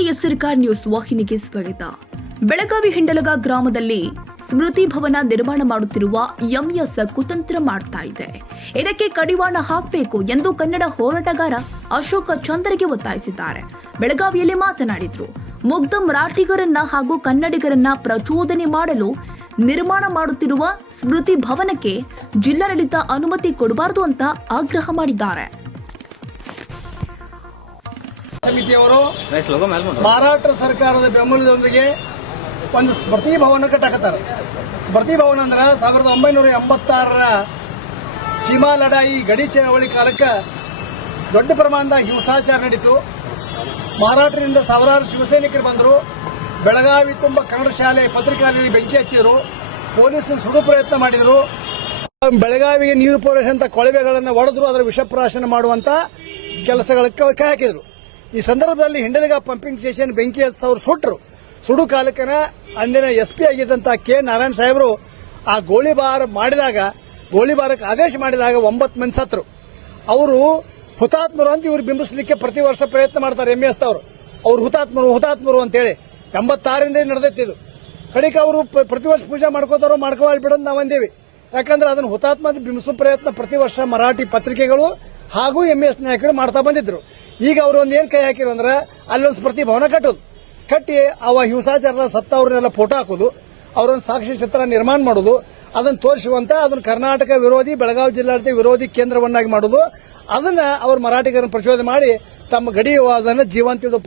KSR news ವಾಹಿನಿಗೆ ಸ್ವಾಗತ. ಬೆಳಗಾವಿ ಹಿಂಡಲಗ ಗ್ರಾಮದಲ್ಲಿ ಸ್ಮೃತಿ ಭವನ ನಿರ್ಮಾಣ ಮಾಡುತ್ತಿರುವ ಎಂಎಸ್ ಕುತಂತ್ರ ಮಾಡ್ತಾ ಇದೆ. ಇದಕ್ಕೆ ಕಡಿವಾಣ ಹಾಕಬೇಕು ಎಂದು ಕನ್ನಡ ಹೋರಾಟಗಾರ ಅಶೋಕ ಚಂದ್ರಗೆ ಒತ್ತಾಯಿಸಿದ್ದಾರೆ. ಬೆಳಗಾವಿಯಲ್ಲಿ ಮಾತನಾಡಿದ್ರು. ಮುಗ್ಧ ಮರಾಠಿಗರನ್ನ ಹಾಗೂ ಕನ್ನಡಿಗರನ್ನ ಪ್ರಚೋದನೆ ಮಾಡಲು ನಿರ್ಮಾಣ ಮಾಡುತ್ತಿರುವ ಸ್ಮೃತಿ ಭವನಕ್ಕೆ ಜಿಲ್ಲಾಡಳಿತ ಅನುಮತಿ ಕೊಡಬಾರದು ಅಂತ ಆಗ್ರಹ ಮಾಡಿದ್ದಾರೆ. ಸಮಿತಿಯವರು ಮಹಾರಾಷ್ಟ್ರ ಸರ್ಕಾರದ ಬೆಂಬಲದೊಂದಿಗೆ ಒಂದು ಸ್ಮೃತಿ ಭವನ ಕಟ್ಟಕತ್ತಾರೆ. ಸ್ಮೃತಿ ಭವನ ಅಂದ್ರೆ 1986ರ ಸೀಮಾ ಲಡಾಯಿ ಗಡಿ ಚಳವಳಿ ಕಾಲಕ್ಕೆ ದೊಡ್ಡ ಪ್ರಮಾಣದ ಹಿಂಸಾಚಾರ ನಡೀತು. ಮಹಾರಾಷ್ಟ್ರದಿಂದ ಸಾವಿರಾರು ಶಿವಸೈನಿಕರು ಬಂದರು. ಬೆಳಗಾವಿ ತುಂಬ ಕನ್ನಡ ಶಾಲೆ ಪತ್ರಿಕಾಲಯದಲ್ಲಿ ಬೆಂಕಿ ಹಚ್ಚಿದ್ರು. ಪೊಲೀಸರು ಸುಡು ಪ್ರಯತ್ನ ಮಾಡಿದರು. ಬೆಳಗಾವಿಗೆ ನೀರು ಪೂರೈಸುವಂತ ಕೊಳವೆಗಳನ್ನು ಒಡೆದ್ರು. ಅದರ ವಿಷಪ್ರಾಶನ ಮಾಡುವಂತ ಕೆಲಸಗಳಿಗೆ ಕೈ ಹಾಕಿದ್ರು. ಈ ಸಂದರ್ಭದಲ್ಲಿ ಹಿಂಡಲಗ ಪಂಪಿಂಗ್ ಸ್ಟೇಷನ್ ಬೆಂಕಿ ಹಚ್ಚವರು ಸುಟ್ಟರು. ಸುಡು ಕಾಲಕ್ಕನ ಅಂದಿನ ಎಸ್ಪಿ ಆಗಿದ್ದಂತ ಕೆ ನಾರಾಯಣ ಸಾಹೇಬರು ಆ ಗೋಳಿಬಾರಕ್ಕೆ ಆದೇಶ ಮಾಡಿದಾಗ 9 ಮಂದಿ ಸತ್ರು. ಅವರು ಹುತಾತ್ಮರು ಅಂತ ಇವರು ಬಿಂಬಿಸಲಿಕ್ಕೆ ಪ್ರತಿ ವರ್ಷ ಪ್ರಯತ್ನ ಮಾಡ್ತಾರೆ. ಎಂಎಸ್ ಅವರು ಹುತಾತ್ಮರು ಅಂತೇಳಿ 86ರಿಂದ ನಡೆದೈತಿ. ಇದು ಕಡಿಕ ಅವರು ಪ್ರತಿ ವರ್ಷ ಪೂಜೆ ಮಾಡ್ಕೋತಾರೋ ಮಾಡ್ಕೋಬಿಡೋದು ನಾವು ಅಂದೇವಿ. ಯಾಕಂದ್ರೆ ಅದನ್ನು ಹುತಾತ್ಮ ಬಿಂಬಿಸುವ ಪ್ರಯತ್ನ ಪ್ರತಿ ವರ್ಷ ಮರಾಠಿ ಪತ್ರಿಕೆಗಳು ಹಾಗೂ ಎಂಎಸ್ ನಾಯಕರು ಮಾಡ್ತಾ ಬಂದಿದ್ರು. ಈಗ ಅವರು ಏನ್ ಕೈ ಹಾಕಿರು ಅಂದ್ರೆ ಅಲ್ಲೊಂದು ಸ್ಮೃತಿ ಭವನ ಕಟ್ಟಿ ಅವ ಹಿಂಸಾಚಾರದ ಸತ್ತವ್ರನ್ನೆಲ್ಲ ಫೋಟೋ ಹಾಕೋದು, ಅವರೊಂದು ಸಾಕ್ಷಿ ಚಿತ್ರ ನಿರ್ಮಾಣ ಮಾಡೋದು, ಅದನ್ನು ತೋರಿಸುವಂತ ಅದನ್ನು ಕರ್ನಾಟಕ ವಿರೋಧಿ ಬೆಳಗಾವಿ ಜಿಲ್ಲಾಡಳಿತ ವಿರೋಧಿ ಕೇಂದ್ರವನ್ನಾಗಿ ಮಾಡೋದು. ಅದನ್ನ ಅವರು ಮರಾಠಿಗರನ್ನು ಪ್ರಚೋದನೆ ಮಾಡಿ ತಮ್ಮ ಗಡಿ ವಿವಾದವನ್ನು ಜೀವಂತ ಇಡೋ